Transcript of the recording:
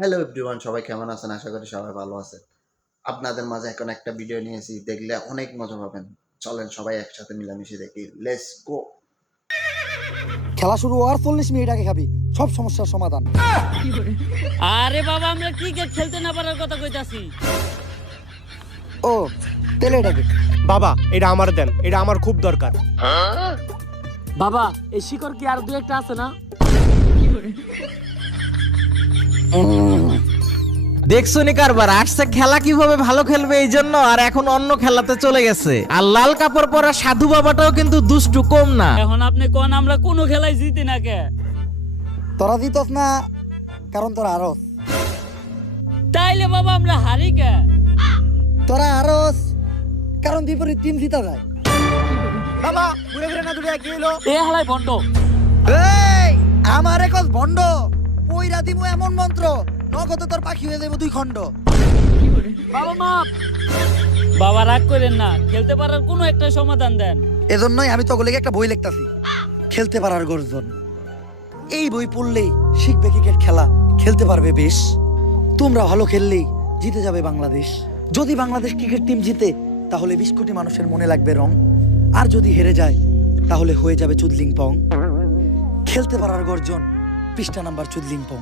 Hello everyone, সবাই কেমন আছেন? আশা করি সবাই ভালো আছেন। আপনাদের মাঝে এখন একটা ভিডিও নিয়েছি, দেখলে অনেক মজা পাবেন। চলেন সবাই একসাথে মিলামিশে দেখি। Let's go. খেলা শুরু হওয়ার 40 মিনিট আগে খাবি, সব সমস্যার সমাধান। আরে বাবা, আমরা ক্রিকেট খেলতে না পারার কথা কইতাছি। ও তেলে এটাকে বাবা, এটা আমার দেন, এটা আমার খুব দরকার। বাবা, এই শিকড় কি আর দুই একটা আছে না? দেখছো নি কারবার আসছে, খেলা কিভাবে ভালো খেলবে এই জন্য, আর এখন অন্য খেলাতে চলে গেছে। আর লাল কাপড় পরা সাধু বাবাটাও কিন্তু দুষ্টু কম না। এখন আপনি কোন আমরা কোনো খেলায় জিতি না কে? তোরা দিতস না কারণ তোরা আরস, তাইলে বাবা আমরা হারি কে? তোরা আরস কারণ বিপরীত টিম জিতা যায়। বাবা, ঘুরে ঘুরে না দূরে কি হলো? এ হালাই বন্ধ। এই আমার একজ ভণ্ড পইরা দিমু এমন মন্ত্র, নগদ তোর পাখি হয়ে যাবো 2 খণ্ড। বাবা মাপ। বাবা রাগ করেন না, খেলতে পারার কোনো একটা সমাধান দেন। এজন্যই আমি তোগুলোকে একটা বই লিখতাছি, খেলতে পারার গর্জন। এই বই পড়লেই শিখবে ক্রিকেট খেলা, খেলতে পারবে বেশ। তোমরা ভালো খেললেই জিতে যাবে বাংলাদেশ। যদি বাংলাদেশ ক্রিকেট টিম জিতে তাহলে 20 কোটি মানুষের মনে লাগবে রং, আর যদি হেরে যায় তাহলে হয়ে যাবে চুদলিং পং। খেলতে পারার গর্জন, পৃষ্ঠা নাম্বার চুদলিং পং।